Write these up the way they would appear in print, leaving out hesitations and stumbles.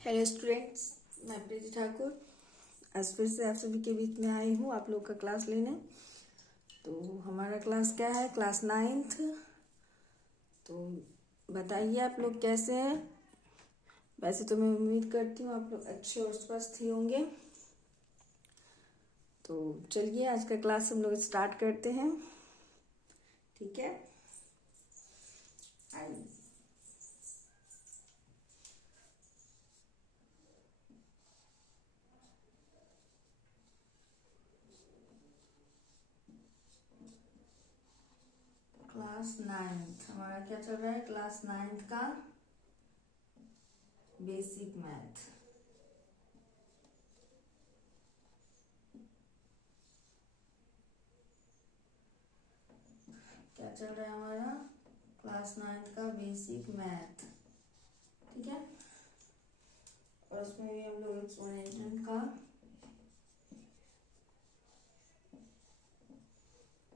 Hello students, मैं प्रीति ठाकुर आज फिर से आप सभी के बीच में आई हूँ आप लोग का क्लास लेने। तो हमारा क्लास क्या है? Class 9th। तो बताइए आप लोग कैसे हैं? वैसे तो मैं उम्मीद करती हूँ आप लोग अच्छे और स्वस्थ ही होंगे। तो चलिए आज का क्लास हम लोग स्टार्ट करते हैं। ठीक है, आइए। क्लास 9th हमारा क्या चल रहा है? क्लास 9th का बेसिक मैथ। क्या चल रहा है हमारा? क्लास 9th का बेसिक मैथ। ठीक है, और उसमें भी हम लोग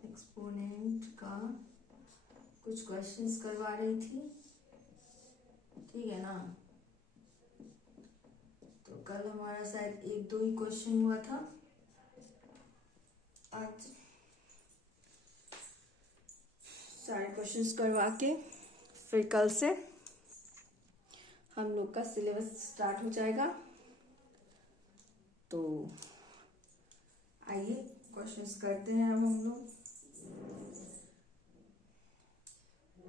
एक्सपोनेंट का कुछ क्वेश्चंस करवा रही थी। ठीक है ना? तो कल हमारा शायद 1-2 ही क्वेश्चन हुआ था। आज सारे क्वेश्चंस करवा के फिर कल से हम लोग का सिलेबस स्टार्ट हो जाएगा। तो आइए क्वेश्चंस करते हैं अब हम लोग।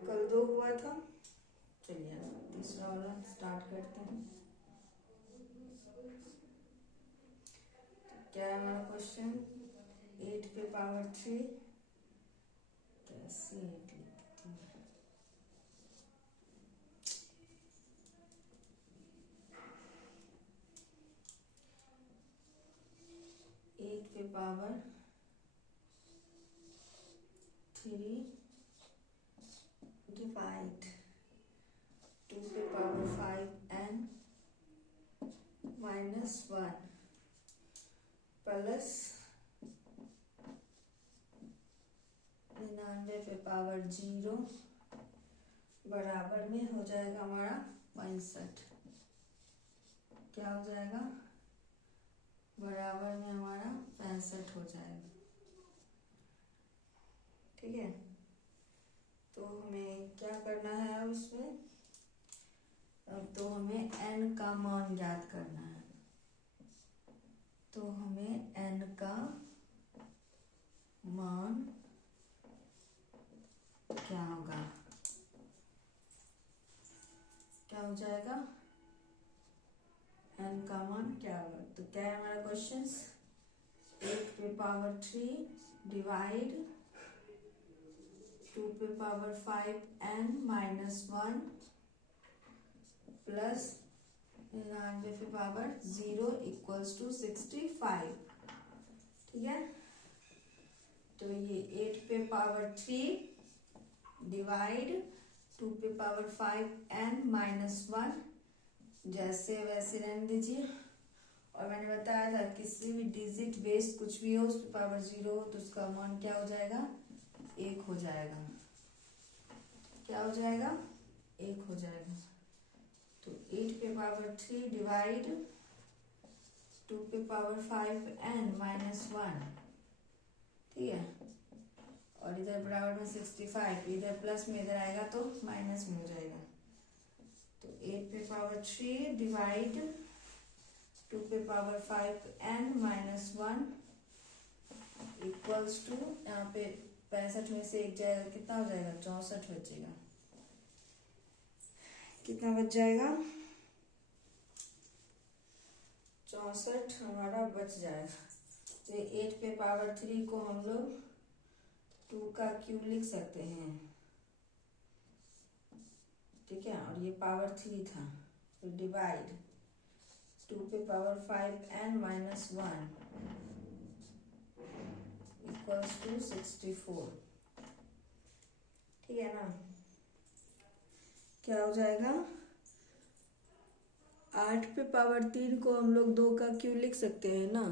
कल 2 हुआ था, चलिए तीसरा वाला स्टार्ट करते हैं। क्या है हमारा क्वेश्चन? 8 पे पावर 3 कैसे 8 लिखती है? 8 पे पावर 3 डिवाइड 2 पे पावर 5n -1 प्लस 99 पे पावर 0 बराबर में हो जाएगा हमारा 65। क्या हो जाएगा? बराबर में हमारा 65 हो जाएगा। ठीक है, तो हमें क्या करना है अब इसमें? अब तो हमें n का मान ज्ञात करना है। तो हमें n का मान क्या होगा? क्या हो जाएगा? n का मान क्या होगा? तो क्या है हमारा क्वेश्चन? 8 पे पावर 3 डिवाइड 2 पे पावर 5n -1 प्लस 99 पे पावर 0 इक्वल्स टू 65। ठीक है, तो ये 8 पे पावर 3 डिवाइड 2 पे पावर 5n -1 जैसे वैसे रहने दीजिए। और मैंने बताया था किसी भी डिजिट बेस्ड कुछ भी हो, उस पे पावर 0 हो तो उसका मान क्या हो जाएगा? 1 हो जाएगा। क्या हो जाएगा? 1 हो जाएगा। तो 8 पे पावर 3 डिवाइड 2 पे पावर 5n -1। ठीक है, और इधर बराबर में 65, इधर प्लस में इधर आएगा तो माइनस में हो जाएगा। तो 8 पे पावर 3 डिवाइड 2 पे पावर 5n -1 इक्वल्स टू, यहाँ पे 65 में से 1 जाएगा, कितना हो जाएगा? 64 बचेगा। कितना बच जाएगा? 64 हमारा बच जाएगा। तो 8 पे पावर 3 को हम लोग 2 का क्यूब लिख सकते हैं। ठीक है, और ये पावर 3 था, तो डिवाइड 2 पे पावर 5n -1 इक्वल्स टू 64। ठीक है ना? क्या हो जाएगा? 8 पे पावर 3 को हम लोग 2 का क्यूब लिख सकते हैं ना?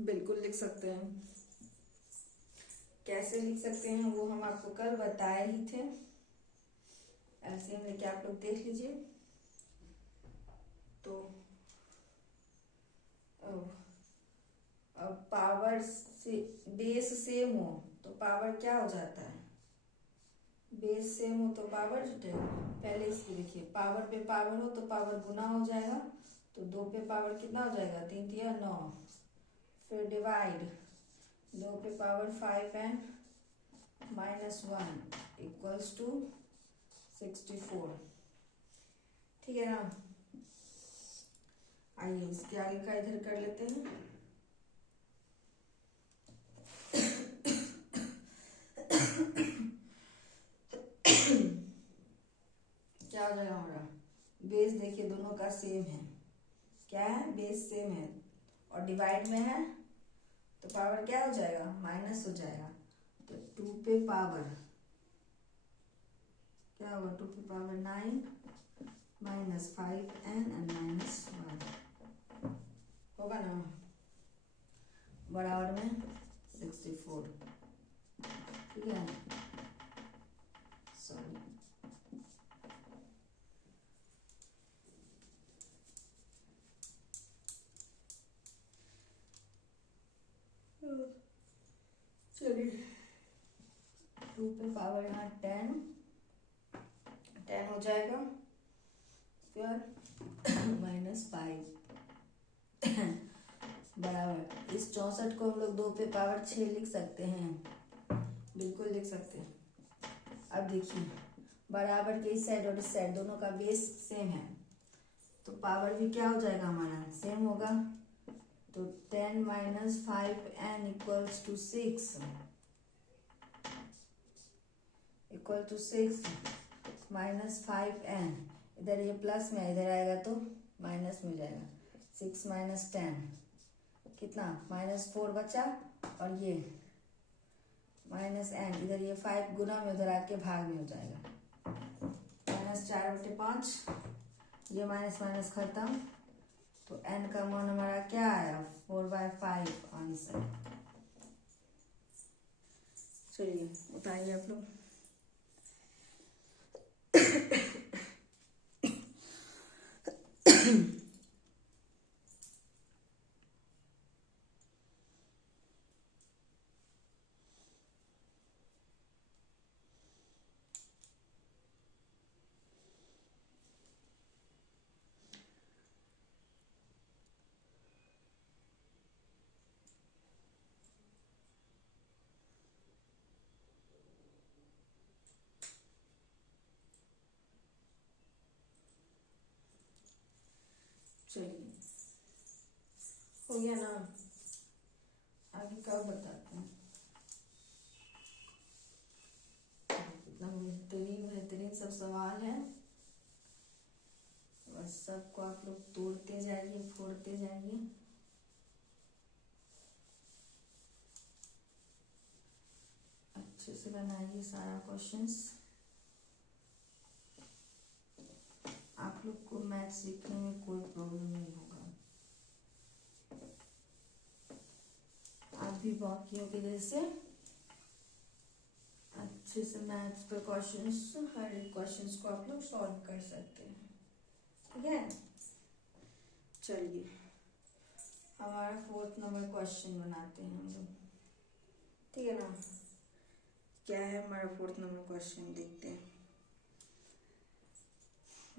बिल्कुल लिख सकते हैं। कैसे लिख सकते हैं वो हम आपको कल बताए ही थे। ऐसे लेके आप लोग देख लीजिए। तो अब पावर से बेस सेम हो तो पावर क्या हो जाता है, बेस सेम हो तो पावर जुटेगा। पहले इसको देखिए, पावर पे पावर हो तो पावर गुना हो जाएगा, तो 2 पे पावर कितना हो जाएगा, 3 तिया 9, फिर डिवाइड, 2 पे पावर 5n -1 इक्वल्स टू 64। ठीक है ना। आइए इसके आगे का इधर कर लेते हैं। क्या हो जाएगा हमारा, बेस देखिए दोनों का सेम है, क्या है, बेस सेम है और डिवाइड में है तो पावर क्या हो जाएगा, माइनस हो जाएगा। तो 2 पे पावर क्या होगा, 2 पे पावर 9 -5n एंड -1 होगा ना, बराबर में 64। ठीक है, सॉरी चलिए, 2 पे पावर यहाँ 10 हो जाएगा, फिर -5 बराबर, इस 64 को हम लोग 2 पे पावर 6 लिख सकते हैं, बिल्कुल लिख सकते हैं। अब देखिए बराबर के इस साइड और इस साइड दोनों का बेस सेम है तो पावर भी क्या हो जाएगा हमारा, सेम होगा। तो 10 - 5n इक्वल्स टू 6 -5n, इधर ये प्लस में इधर आएगा तो माइनस में जाएगा, 6 - 10 कितना, -4 बचा, और ये -n, इधर ये 5 गुना में उधर आके भाग में हो जाएगा, -4/5, ये माइनस माइनस खत्म, तो n का मान हमारा क्या आया, 4/5 आंसर। चलिए बताइए आप लोग। चलिए हो गया ना, आगे का बताते हैं। कितना बेहतरीन बेहतरीन सब सवाल है, बस सबको आप लोग तोड़ते जाइए, फोड़ते जाइए। अच्छे से बनाइए सारा क्वेश्चंस, आप लोग को मैथ सीखने में कोई प्रॉब्लम नहीं होगा। आप भी बाकियों के जैसे अच्छे से मैथ्स के क्वेश्चंस, हर एक क्वेश्चंस को आप लोग सॉल्व कर सकते हैं। ठीक है, चलिए हमारा 4th नंबर क्वेश्चन बनाते हैं हम लोग। ठीक है ना, क्या है हमारा 4th नंबर क्वेश्चन, देखते हैं।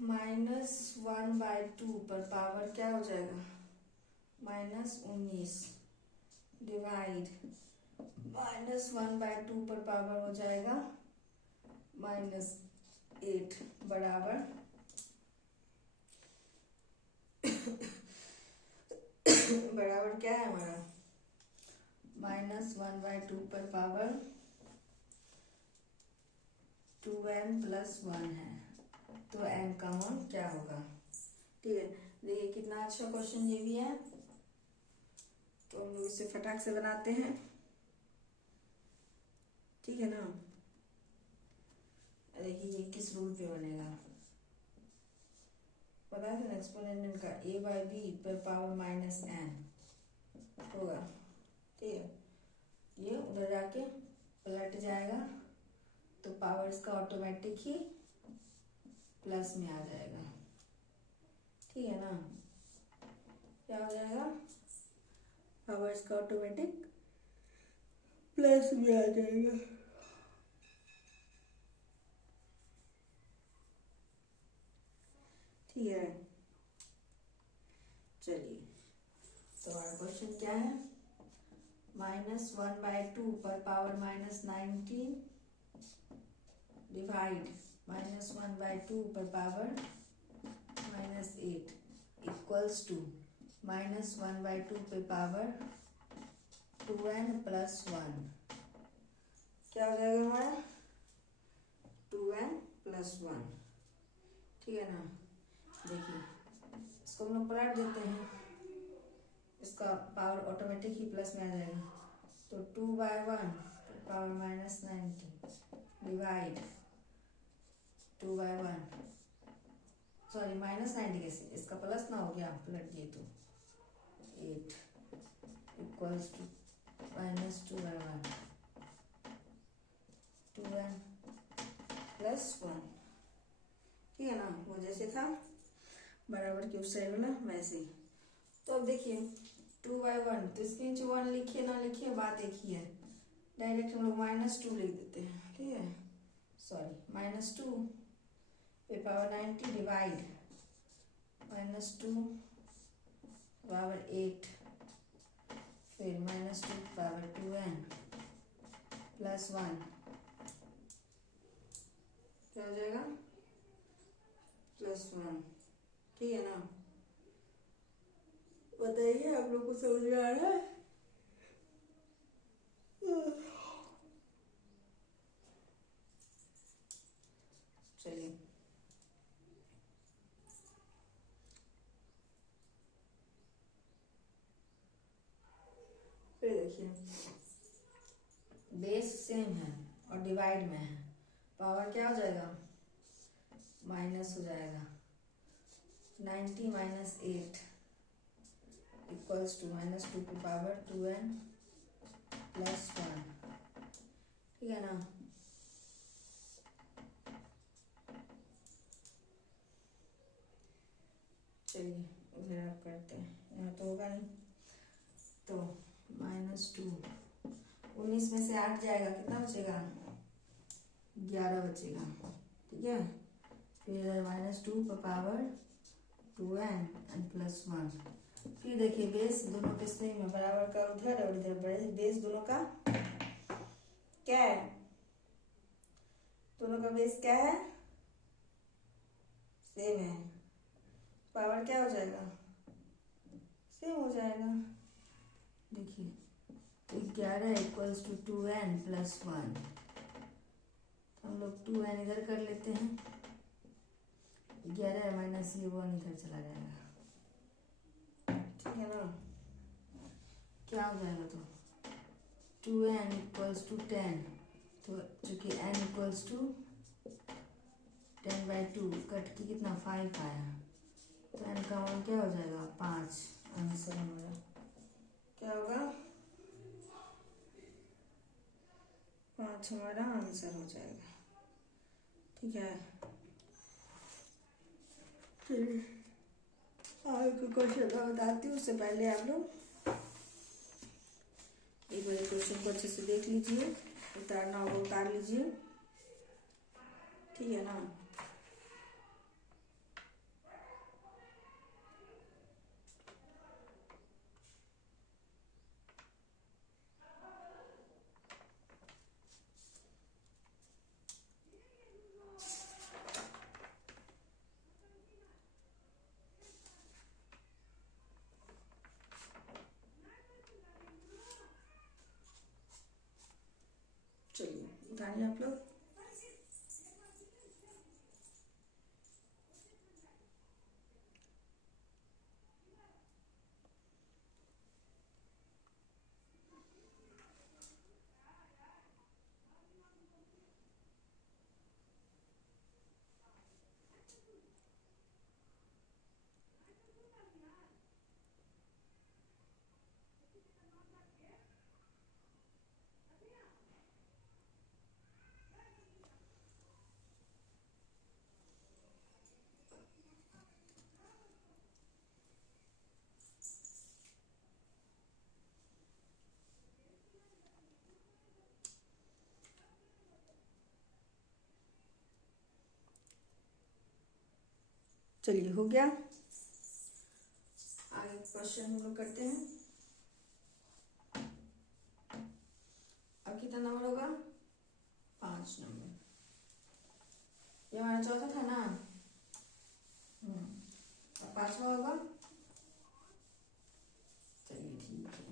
-1/2 पर पावर क्या हो जाएगा, -19 डिवाइड, -1/2 पर पावर हो जाएगा -8 बराबर बराबर क्या है हमारा, -1/2 पर पावर 2n + 1 है, तो n का मान क्या होगा। ठीक है, देखिए कितना अच्छा क्वेश्चन ये भी है, तो हम लोग इसे फटाक से बनाते हैं। ठीक है ना, देखिए ये किस रूल पे बनेगा, पता है ना, एक्सपोनेंशियल का a/b पर पावर -n होगा। ठीक है, ये उधर जाके पलट जाएगा तो पावर इसका ऑटोमेटिक ही प्लस में आ जाएगा। ठीक है ना। क्या हो जाएगा, पावर इसका ऑटोमेटिक प्लस में आ जाएगा। ठीक है, चलिए तो हमारा क्वेश्चन क्या है, -1/2 पर पावर -19 डिवाइड -1/2 पर पावर -8 इक्वल्स टू -1/2 पे पावर 2n + 1। क्या हो जाएगा हमारा, 2n + 1। ठीक है ना। देखिए इसको हम लोग पलट देते हैं, इसका पावर ऑटोमेटिक ही प्लस में आ जाएगा। तो 2/1 पावर -19 डिवाइड 2/1, सॉरी -90 कैसे, इसका प्लस ना हो गया, पलट दिए तो 8 इक्वल्स टू -2/1 2n + 1। ठीक है ना, वो जैसे था बराबर के उस साइड में ना वैसे। तो अब देखिए 2/1, तो इसके नीचे 1 लिखिए ना लिखिए बात एक ही है, डायरेक्ट हम लोग -2 लिख देते हैं। ठीक है, सॉरी -2 पे पावर 90 डिवाइड -2 पावर 8 फिर -2 पावर 2n + 1। क्या हो जाएगा, +1। ठीक है ना। बताइए आप लोग को समझ में आ रहा है। चलिए फिर देखिए, बेस सेम है और डिवाइड में है, पावर क्या हो जाएगा, माइनस हो जाएगा। 90 - 8 इक्वल्स टू -2 की पावर 2n + 1। ठीक है ना। चलिए उधर आप करते हैं, यहाँ तो होगा नहीं। तो -2, 19 में से 8 जाएगा, कितना बचेगा, 11 बचेगा। ठीक है, फिर -2 पर पावर 2n + 1। फिर देखिए बेस दोनों के सेम है, बराबर का उधर और इधर बेस दोनों का क्या है, दोनों का बेस क्या है, सेम है। पावर क्या हो जाएगा, सेम हो जाएगा। देखिए 11 इक्वल्स टू 2n + 1। हम लोग 2n इधर कर लेते हैं, 11 माइनस ये 1 इधर चला जाएगा। ठीक है ना। क्या हो जाएगा, तो 2n = 10, तो चूंकि n = 10/2 कट के कितना 5 आया, तो n का मान क्या हो जाएगा, 5। आंसर हमारा क्या होगा, 5 हमारा आंसर हो जाएगा। ठीक है, चलिए आपको क्वेश्चन बताती हूँ, उससे पहले आप लोग एक बार क्वेश्चन को अच्छे से देख लीजिए, उतारना होगा उतार लीजिए। ठीक है ना। चलिए उतारिए आप लोग। चलिए हो गया। आगे क्वेश्चन हम लोग करते हैं। अब कितना नंबर होगा? 5 नंबर। ये हमारा चौथा था ना। अब 5वां होगा। चलिए ठीक है।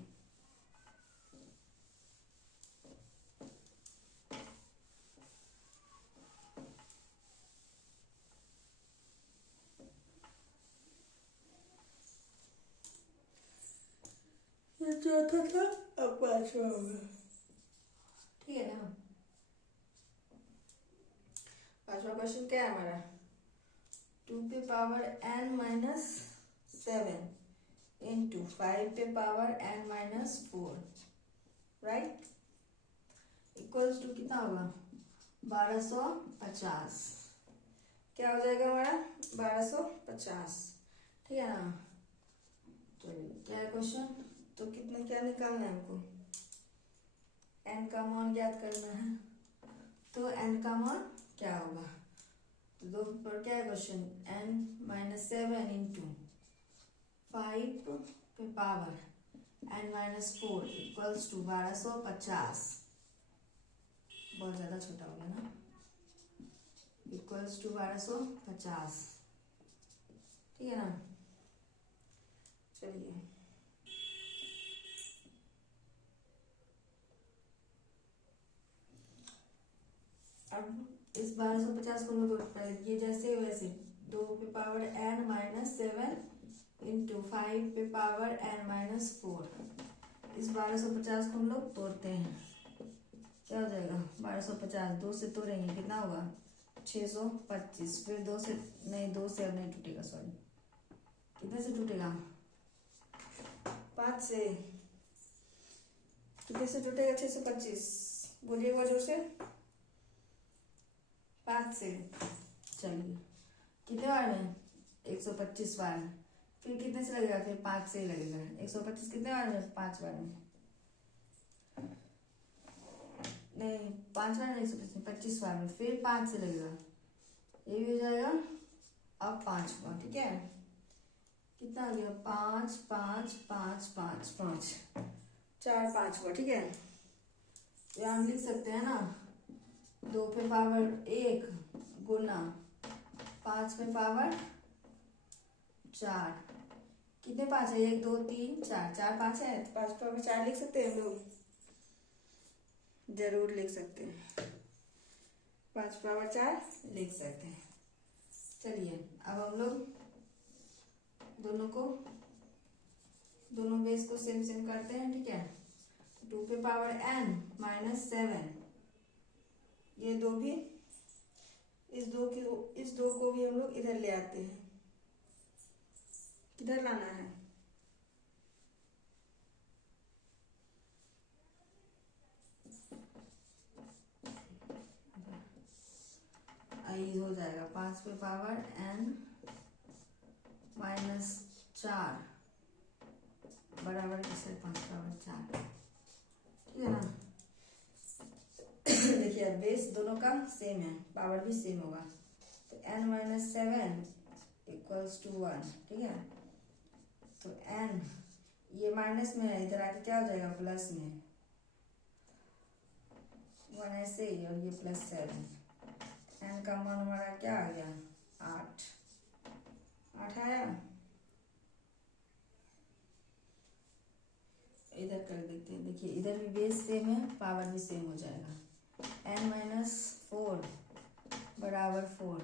ये चौथा था, अब 5वां होगा। ठीक है ना। 5वां क्वेश्चन क्या है हमारा? 2 पे पावर n माइनस 7 इंटू 5 पे power n minus 4, right, equals to कितना होगा? 1250। क्या हो जाएगा हमारा? 1250। ठीक है ना। तो क्या है क्वेश्चन? तो कितना क्या निकालना है हमको? n का मान ज्ञात करना है। तो n का मान क्या होगा? तो दो पर क्या है क्वेश्चन? n माइनस 7 इंटू 5 पे power n minus 4 equals to 1250। बहुत ज्यादा छोटा हो गया ना। Equals to 1250। ठीक है ना। चलिए अब इस 1250 को हम लोग ये जैसे वैसे 2 पे पावर n माइनस 7 इंटू 5 पे पावर n माइनस 4, इस 1250 को हम लोग तोड़ते हैं। क्या हो जाएगा? 1250 2 से तोड़ेंगे कितना होगा? 625। फिर 2 से नहीं, 2 से अब नहीं टूटेगा, सॉरी। कितने से टूटेगा? 5 से। कितने से टूटेगा? 625। बोलिएगा जोर से। 5 से। चलिए कितने बार में? 125 बार। फिर कितने से लगेगा? फिर 5 से ही लगेगा। 125 कितने बार में? 5 बार में। नहीं, 5 बार में 125 बार में, फिर 5 से लगेगा। ये भी हो जाएगा। अब 5वां, ठीक है। कितना आ गया? 5 5 5 5 5 4 5वां, ठीक है। यहाँ हम लिख सकते हैं ना, 2 पे पावर 1 गुना 5 पे पावर 4। कितने 5 है? 1 2 3 4, 4 5 है। 5 पावर 4 लिख सकते हैं हम लोग, जरूर लिख सकते हैं। 5 पावर 4 लिख सकते हैं। चलिए अब हम लोग दोनों बेस को सेम सेम करते हैं, ठीक है। 2 पे पावर n माइनस 7, ये दो भी, इस दो को भी हम लोग इधर ले आते हैं। किधर लाना है? आई हो जाएगा 5 पे पावर n माइनस 4 बराबर किससे? 5 पावर 4, ठीक है ना। देखिए बेस दोनों का सेम है, पावर भी सेम होगा। तो n माइनस 7 इक्वल्स टू 1, ठीक है। तो n ये माइनस में है, इधर आके क्या हो जाएगा? प्लस में। 1 ऐसे ही, और ये प्लस 7। n का मान हमारा क्या आ गया? 8 आया। इधर कर देते हैं। देखिए इधर भी बेस सेम है, पावर भी सेम हो जाएगा। n माइनस 4 बराबर 4,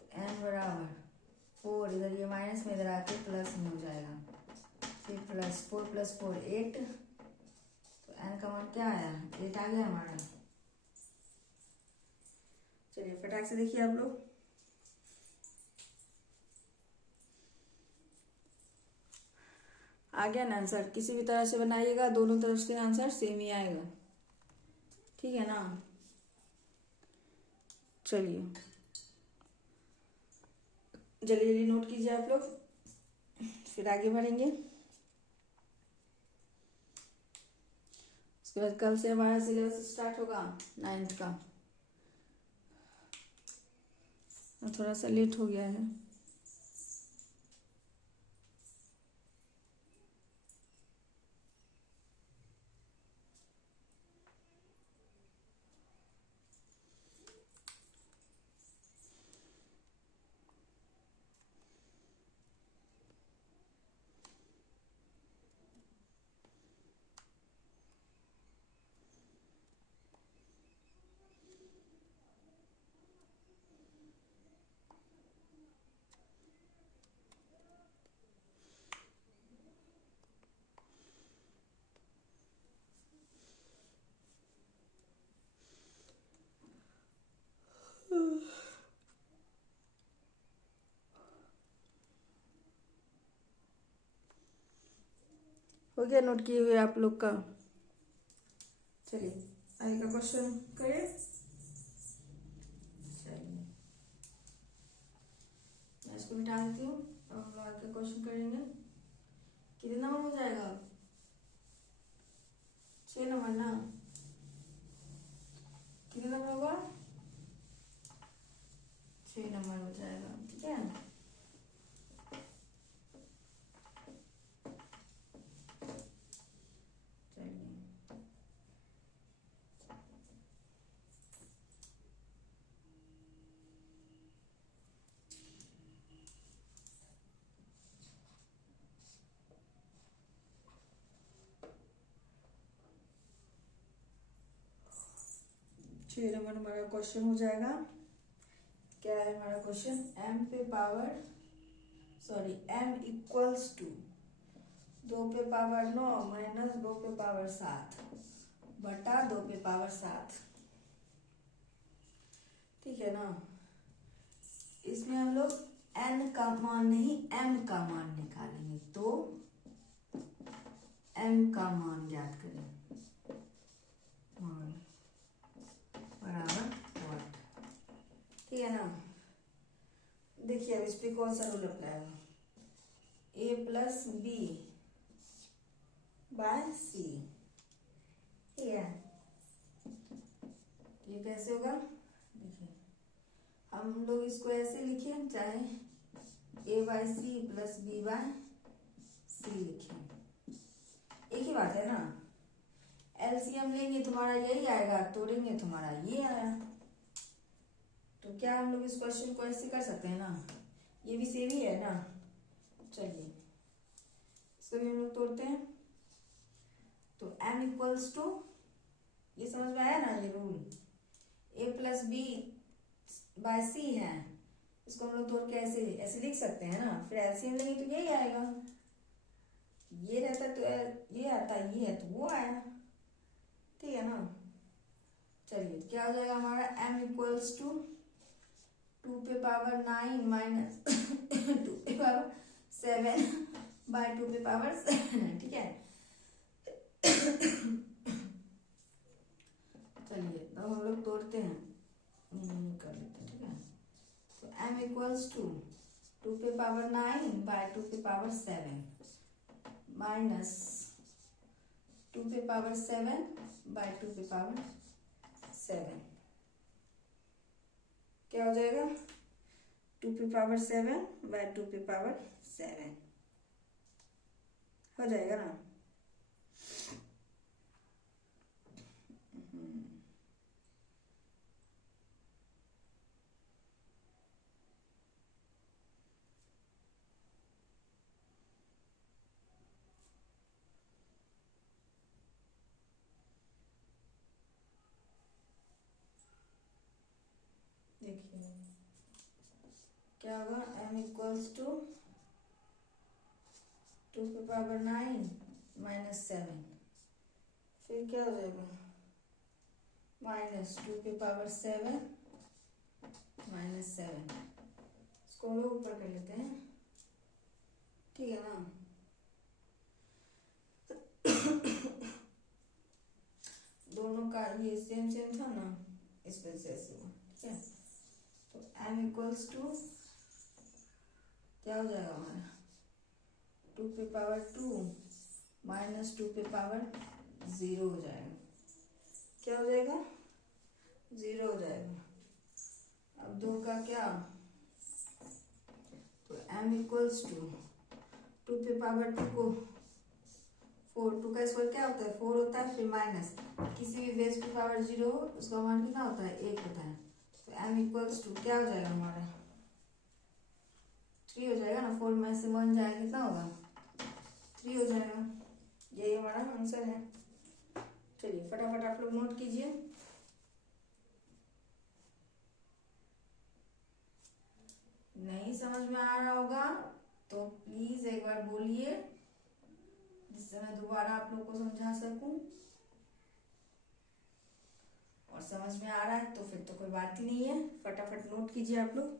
तो n बराबर 4, इधर ये माइनस में इधर आके प्लस में हो जाएगा। फिर प्लस 4 प्लस 4 8, तो n का मान क्या आया? 8 आ गया हमारा। चलिए फटाक से देखिए आप लोग। आ गया ना आंसर? किसी भी तरह से बनाइएगा, दोनों तरफ से आंसर सेम ही आएगा, ठीक है ना। चलिए जल्दी जल्दी नोट कीजिए आप लोग, फिर आगे बढ़ेंगे। उसके बाद कल से हमारा सिलेबस स्टार्ट होगा 9th का। थोड़ा सा लेट हो गया है। हो गया नोट किए हुए आप लोग का? चलिए आगे का क्वेश्चन करें। चलिए मैं इसको मिटा देती हूँ और हम लोग आगे का क्वेश्चन करेंगे। कितना नंबर हो जाएगा? 6 नंबर ना? कितना नंबर होगा? 6 नंबर हो जाएगा। ठीक है, चलिए 6 नंबर हमारा क्वेश्चन हो जाएगा। क्या है हमारा क्वेश्चन? m इक्वल्स टू 2 पे पावर 9 माइनस 2 पे पावर 7 बटा 2 पे पावर 7। ठीक है ना? इसमें हम लोग n का मान नहीं m का मान निकालेंगे। तो m का मान ज्ञात करें बराबर व्हाट। ठीक है ना? देखिए अब इस पे कौन सा रूल अप्लाई होगा? a प्लस बी बाय सी। ठीक है, ये कैसे होगा? देखिए हम लोग इसको ऐसे लिखे, चाहे a by C plus B by C लिखे, एक ही बात है ना। एलसीएम लेंगे तुम्हारा यही आएगा, तोड़ेंगे तुम्हारा ये आया। तो क्या हम लोग इस क्वेश्चन को ऐसे कर सकते हैं ना? ये भी सेम ही है ना। चलिए इसको भी हम लोग तोड़ते हैं। तो m इक्वल्स टू, ये समझ में आया ना ये rule? a plus B by C है, इसको हम लोग तोड़ के ऐसे ऐसे लिख सकते हैं ना। फिर एलसीएम लेंगे तो यही आएगा, ये रहता तो ये आता, ये है तो वो आया। ठीक है ना? चलिए क्या हो जाएगा हमारा? m इक्वल्स टू 2 पे पावर 9 माइनस 2 पे पावर 7 बाय 2 पे पावर 7 है। ठीक है, चलिए अब हम लोग तोड़ते हैं, कर लेते हैं। ठीक है, तो m इक्वल्स टू 2 पे पावर 9 बाय 2 पे पावर 7 माइनस 2 पे पावर 7 बाय 2 पे पावर 7। क्या हो जाएगा? 2 पे पावर 7 बाय 2 पे पावर 7 हो जाएगा ना। देखिए क्या होगा? m इक्वल्स टू 2 पे पावर 9 माइनस 7, फिर क्या हो जाएगा? माइनस 2 पे पावर 7 माइनस 7। इसको हम लोग ऊपर कर लेते हैं। ठीक है ना? दोनों का ये सेम सेम था ना, इस वजह से ऐसे हुआ। ठीक है, तो m इक्वल्स टू क्या हो जाएगा हमारा? 2 पे पावर 2 माइनस 2 पे पावर 0 हो जाएगा। क्या हो जाएगा? 0 हो जाएगा। अब 2 का क्या? तो m इक्वल्स टू 2 पे पावर 2 को 4, 2 का स्क्वायर क्या होता है? 4 होता है। फिर माइनस किसी भी बेस पे पावर 0 हो उसका मान कितना होता है? 1 होता है। तो m इक्वल्स टू क्या हो जाएगा हमारा? 3 हो जाएगा ना। 4 में से 1 जाएगा, कितना होगा? 3 हो जाएगा। यही हमारा आंसर है। चलिए फटाफट आप लोग नोट कीजिए। नहीं समझ में आ रहा होगा तो प्लीज एक बार बोलिए, जिससे मैं दोबारा आप लोग को समझा सकूं। और समझ में आ रहा है तो फिर तो कोई बात ही नहीं है। फटाफट नोट कीजिए आप लोग।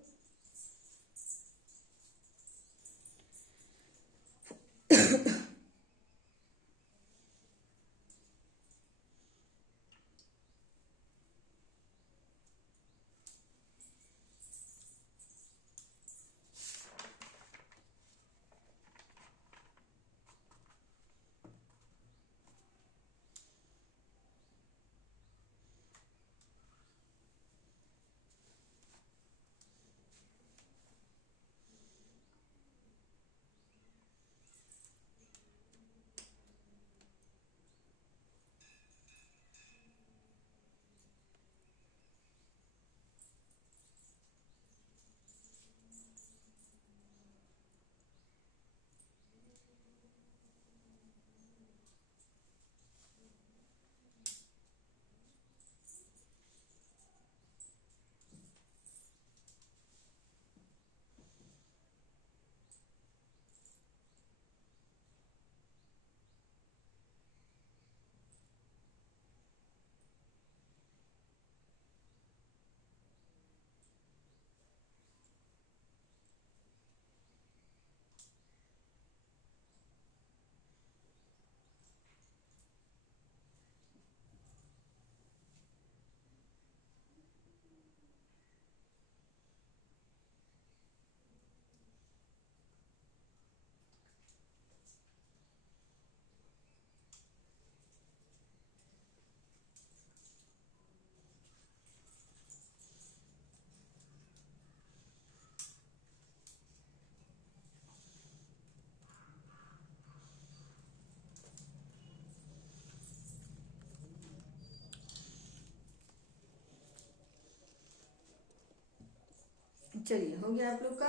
चलिए हो गया आप लोग का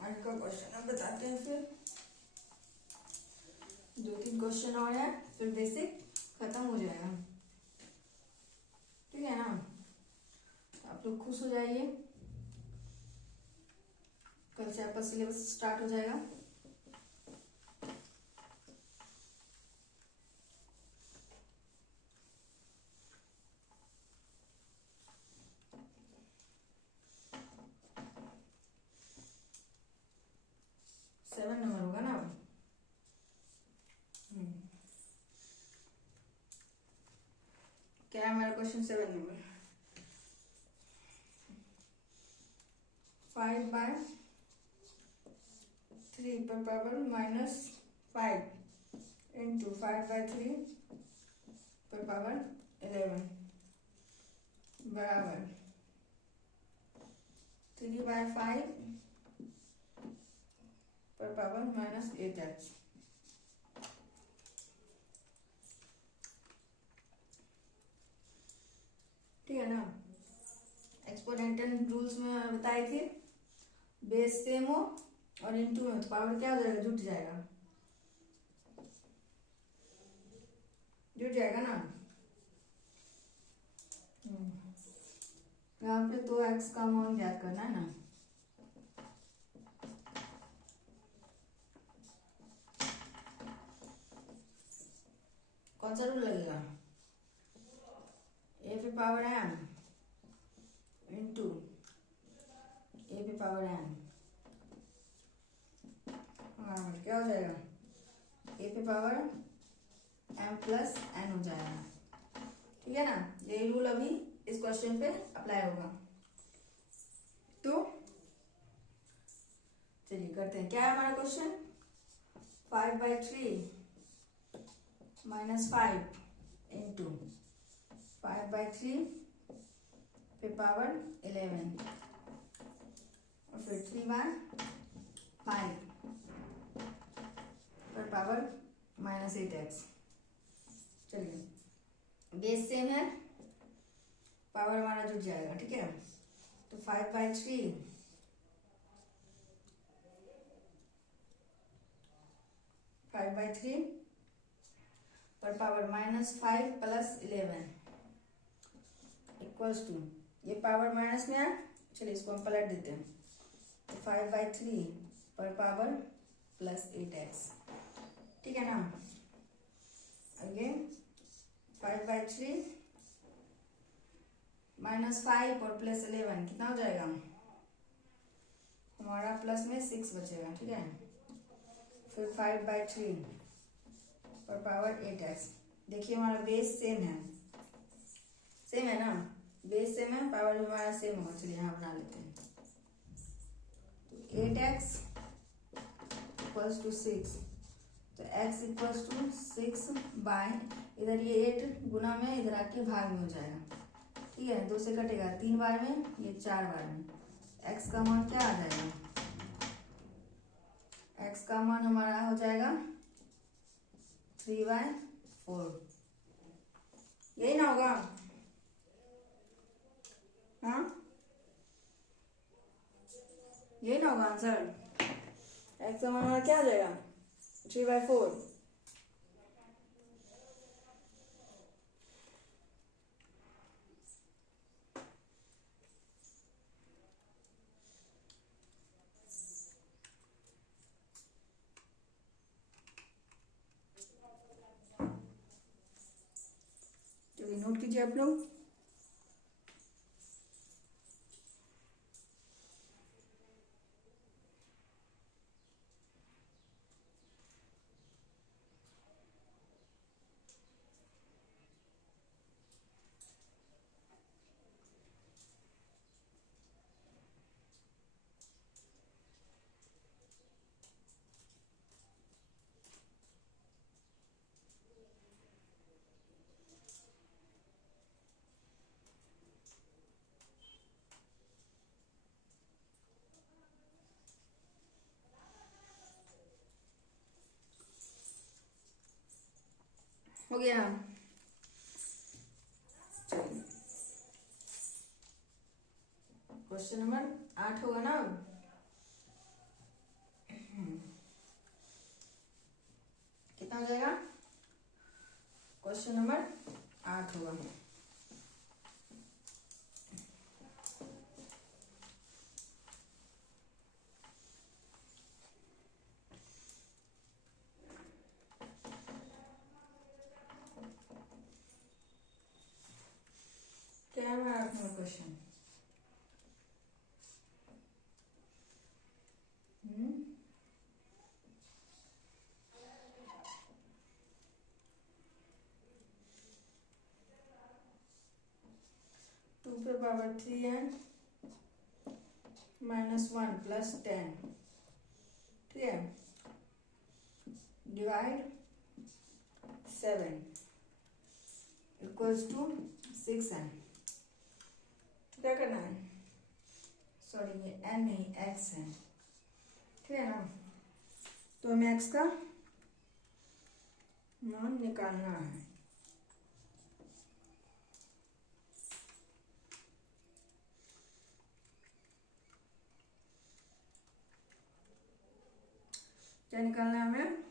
आज का क्वेश्चन। अब बताते हैं फिर 2-3 क्वेश्चन और है, फिर बेसिक खत्म हो जाएगा। ठीक है ना, आप लोग खुश हो जाइए, कल से आपका सिलेबस स्टार्ट हो जाएगा। सेवन नंबर होगा ना अब। क्या है हमारा क्वेश्चन 7 नंबर? 5/3 पर पावर -5 इंटू 5/3 पर पावर 11 बराबर 3/5 पर पावर -8x। ठीक है ना, एक्सपोनेंशियल रूल्स में बताए थे, बेस सेम हो और इनटू में तो पावर क्या हो जाएगा, जुट जाएगा, जुट जाएगा ना। यहाँ पे तो x का मान ज्ञात करना है ना। कौन सा रूल लगेगा? a पे पावर m इंटू a पे पावर n, क्या हो जाएगा, a पे पावर m प्लस n हो जाएगा। ठीक है ना, यही रूल अभी इस क्वेश्चन पे अप्लाई होगा। तो चलिए करते हैं, क्या है हमारा क्वेश्चन? 5/3 -5 इंटू 5/3 पे पावर 11 और फिर 3/5 पर पावर -8x। चलिए बेस सेम है, पावर हमारा जुट जाएगा। ठीक है, तो 5/3 पर पावर -5 प्लस 11 इक्वल्स टू, ये पावर माइनस में है, चलिए इसको हम पलट देते हैं, तो 5/3 पर पावर +8x। ठीक है ना, अगेन 5/3 -5 और +11 कितना हो जाएगा हमारा, प्लस में 6 बचेगा। ठीक है, फिर 5/3 पर पावर 8x। देखिए हमारा बेस सेम है ना, बेस सेम है, पावर भी हमारा सेम होगा। चलिए यहाँ बना लेते हैं, तो 8x इक्वल्स टू 6, तो x इक्वल्स टू 6 बाय, इधर ये 8 गुना में इधर आके भाग में हो जाएगा। ठीक है, 2 से कटेगा 3 बार में, ये 4 बार में, x का मान क्या आ जाएगा, x का मान हमारा हो जाएगा 3/4। यही ना होगा? हाँ यही ना होगा आंसर, x का मान हमारा क्या आ जाएगा 3/4। चलिए नोट कीजिए आप लोग। हो गया, क्वेश्चन नंबर 8 होगा ना अब। कितना हो जाएगा? क्वेश्चन नंबर 8 होगा। क्या है 8वां क्वेश्चन? 2 पे पावर 3n -1 प्लस 10, ठीक है, डिवाइड 7 इक्वल्स टू 6n। तो क्या करना है? सॉरी ये n नहीं x है, ठीक है ना। तो हमें x का मान निकालना है। क्या निकालना है हमें?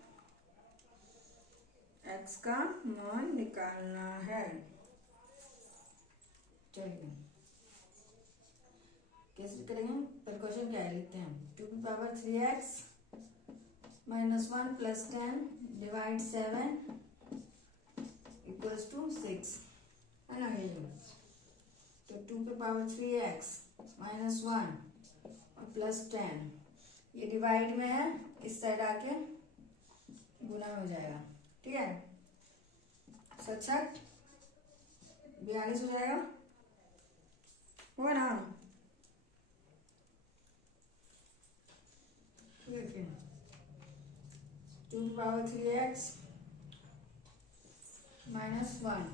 x का मान निकालना है। चलिए कैसे करेंगे? पहले क्वेश्चन क्या है लिखते हैं। 2 की power 3x -1 plus 10 divide 7 equals to 6, है ना ये। तो 2 की पावर 3x -1 और प्लस 10 ये डिवाइड में है, इस साइड आके गुना हो जाएगा, ठीक है। 67 42 हो जाएगा, होगा ना। देखिए 2 की पावर 3x -1,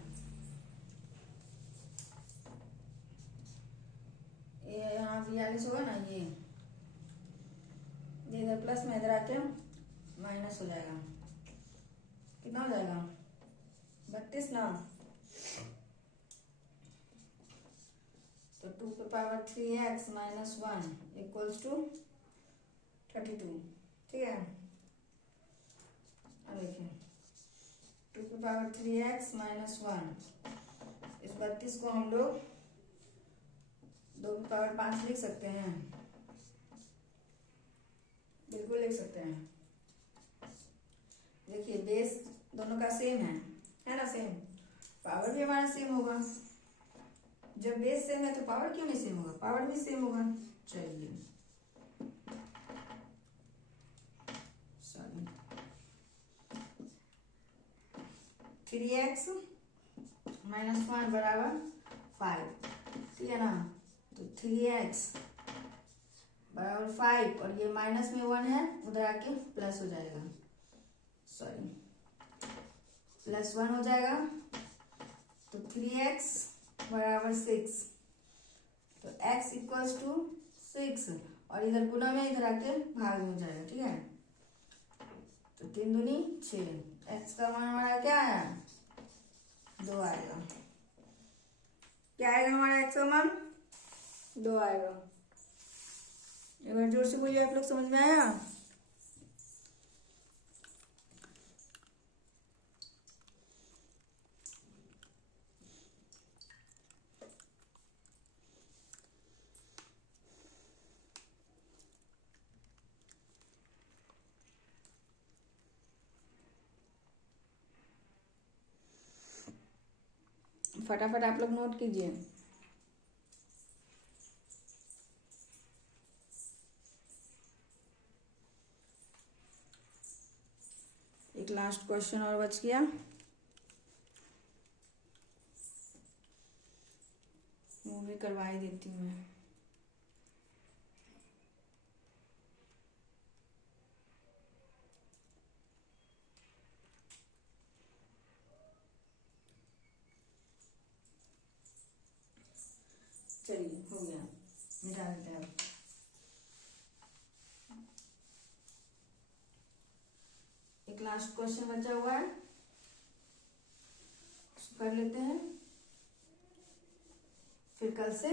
ये यहाँ 42 होगा ना, ये इधर प्लस में इधर आके माइनस हो जाएगा। कितना हो जाएगा? 32 ना। तो 2 पे पावर 3x -1 इक्वल्स टू 32, ठीक है। अब देखिए 2 पे पावर 3x -1, इस 32 को हम लोग 2 पे पावर 5 लिख सकते हैं, बिल्कुल लिख सकते हैं। देखिए बेस दोनों का सेम है ना, सेम। पावर भी हमारा सेम होगा। जब बेस सेम है तो पावर क्यों नहीं सेम होगा? पावर भी सेम होगा। चलिए सॉरी 3x -1 बराबर 5, ठीक है ना। तो 3x बराबर 5 और ये माइनस में 1 है, उधर आके प्लस हो जाएगा, सॉरी +1 हो जाएगा। तो 3x बराबर 6, तो x इक्वल्स टू 6 और इधर गुना में इधर आके भाग में हो जाएगा, ठीक है। तो 3 दूनी 6, x का मान हमारा क्या आया? 2 आएगा। क्या आएगा हमारा x का मान? 2 आएगा। एक बार जोर से बोलिए, आप लोग समझ में आया? फटाफट आप लोग नोट कीजिए। एक लास्ट क्वेश्चन और बच गया, वो भी करवा ही देती हूँ मैं। चलिए हो गया, मिटा देते हैं। एक लास्ट क्वेश्चन बचा हुआ है, कर लेते हैं, फिर कल से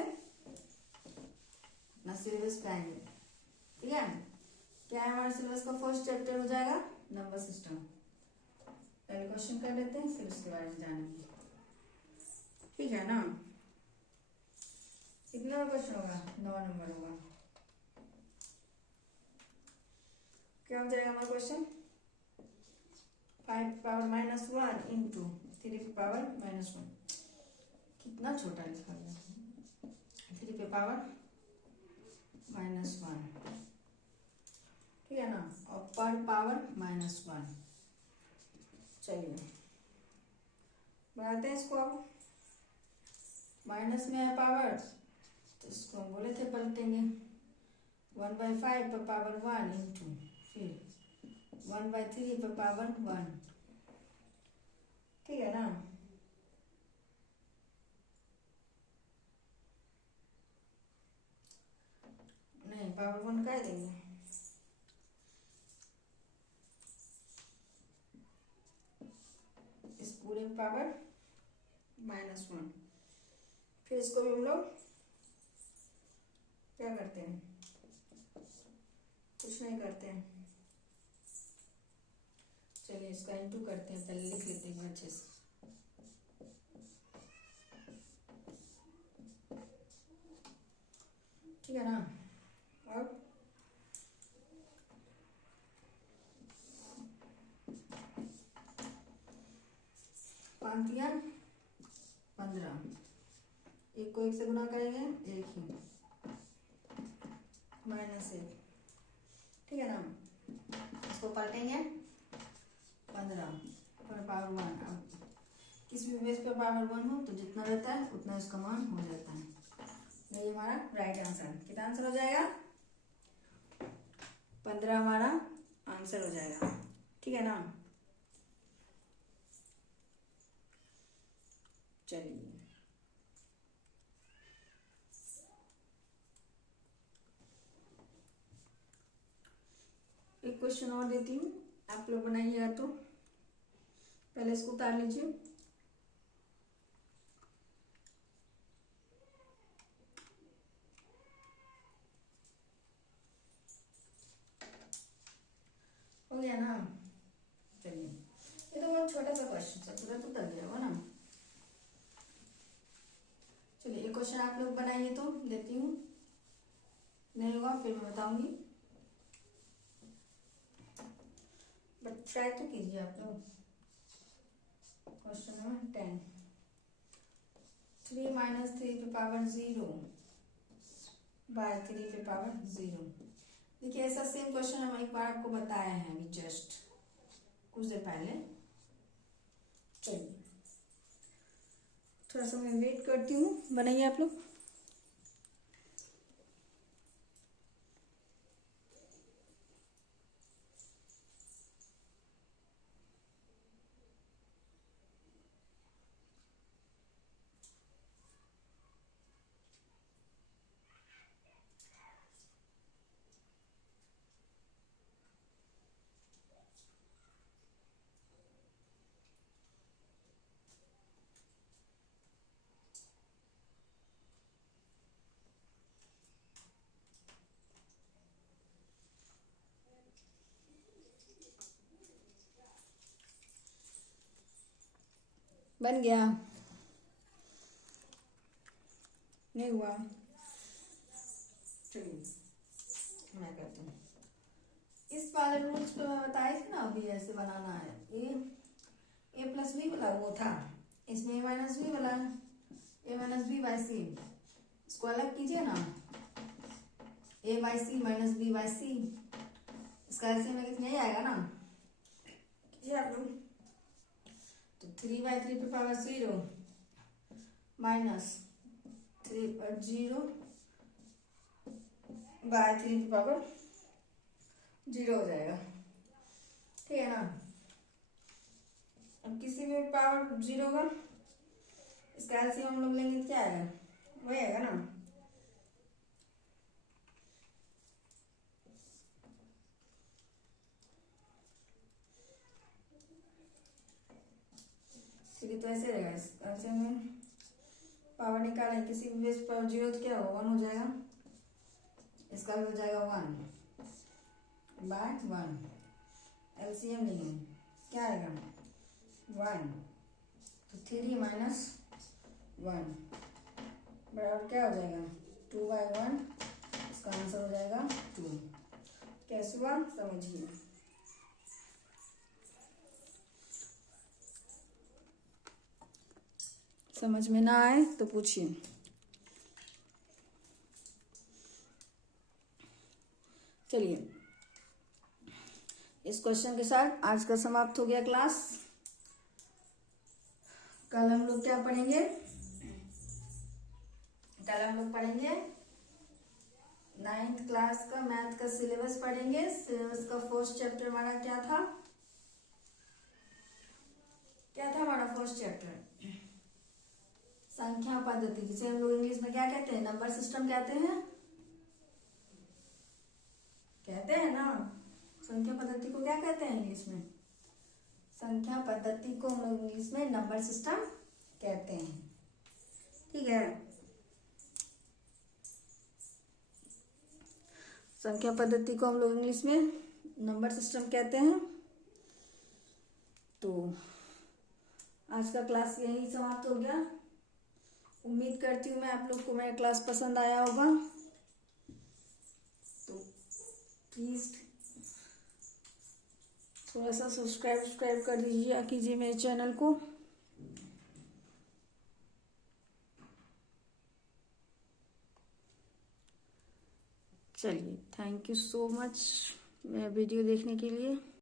अपना सिलेबस पे आएंगे। ठीक है, क्या है हमारे सिलेबस का फर्स्ट चैप्टर हो जाएगा नंबर सिस्टम। पहले क्वेश्चन कर लेते हैं, फिर उसके बारे में जानेंगे। ठीक है ना, कितना क्वेश्चन होगा? 9 नंबर होगा। क्या हो जाएगा हमारा क्वेश्चन? 5 power -1 into 3 power -1। कितना छोटा लिखा गया, 3 पावर -1। ठीक है ना, और पर पावर -1। चलिए बढ़ाते हैं इसको। अब माइनस में है पावर, तो इसको हम बोले थे पलटेंगे। 1/5 पर पावर 1 इंटू फिर 1/3 पर पावर 1। ठीक है ना, नहीं पावर 1 का देंगे। इस पूरे पावर -1। फिर इसको भी हम लोग क्या करते हैं? कुछ नहीं करते हैं। चलिए इसका इंटू करते हैं, पहले लिख लेते हैं अच्छे से। ठीक है ना, अब 5 या 15, एक को 1 से गुना करेंगे, एक ही -1। ठीक है ना, इसको पलटेंगे 15 पर पावर 1। अब किसी भी बेस पर पावर 1 हो तो जितना रहता है उतना इसका मान हो जाता है। ये हमारा राइट आंसर। कितना आंसर हो जाएगा? 15 हमारा आंसर हो जाएगा। ठीक है ना, चलिए एक क्वेश्चन और देती हूँ, आप लोग बनाइएगा। तो पहले इसको उतार लीजिए। हो गया ना? चलिए, ये तो बहुत छोटा सा क्वेश्चन है, तुरंत उतर गया होगा ना। चलिए एक क्वेश्चन आप लोग बनाइए तो लेती हूँ, नहीं होगा फिर मैं बताऊंगी, बट ट्राई तो कीजिए आप लोग। क्वेश्चन नंबर 10, 3 - 3 पे पावर 0 बाय 3 पे पावर 0। देखिए ऐसा सेम क्वेश्चन हम एक बार आपको बताया है अभी जस्ट कुछ देर पहले। चलिए थोड़ा सा मैं वेट करती हूँ, बनाइए आप लोग। बन गया? नहीं हुआ? चलिए मैं करती हूँ। इस वाले रूल्स पे मैं बताई थी ना, अभी ऐसे बनाना है। ए प्लस बी वाला वो था, इसमें ए माइनस बी वाला A minus B by C. इसको अलग कीजिए ना, A by C minus B by C. इसका ऐसे में कितना ही आएगा ना, कीजिए आप लोग। तो 3/3 पे पावर 0 माइनस 3/0 बाय 3 पे पावर 0 हो जाएगा। ठीक है ना, अब किसी भी पावर 0 का इसका एलसीएम हम लोग लेंगे, क्या आएगा? वही आएगा ना। तो ऐसे रहेगा, एलसीएम में पावर निकालें किसी भी बेस पर 0 तो क्या होगा? 1 हो जाएगा। इसका भी हो जाएगा 1/1। एलसीएम नहीं है, क्या आएगा 1, तो 3 - 1 बराबर क्या हो जाएगा 2/1। इसका आंसर हो जाएगा 2। कैसे हुआ समझिए। समझ में ना आए तो पूछिए। चलिए, इस क्वेश्चन के साथ आज का समाप्त हो गया क्लास। कल हम लोग क्या पढ़ेंगे? कल हम लोग पढ़ेंगे 9th क्लास का मैथ का सिलेबस पढ़ेंगे। सिलेबस का फर्स्ट चैप्टर हमारा क्या था? हमारा फर्स्ट चैप्टर संख्या पद्धति, जिसे हम लोग इंग्लिश में क्या कहते हैं? नंबर सिस्टम कहते हैं ना। संख्या पद्धति को क्या कहते हैं इंग्लिश में? संख्या पद्धति को हम लोग इंग्लिश में नंबर सिस्टम कहते हैं। ठीक है, संख्या पद्धति को हम लोग इंग्लिश में नंबर सिस्टम कहते हैं। तो आज का क्लास यही समाप्त हो गया। उम्मीद करती हूँ मैं आप लोग को मेरा क्लास पसंद आया होगा। तो प्लीज़ थोड़ा सा सब्सक्राइब कर दीजिए, कीजिए मेरे चैनल को। चलिए, थैंक यू सो मच मेरा वीडियो देखने के लिए।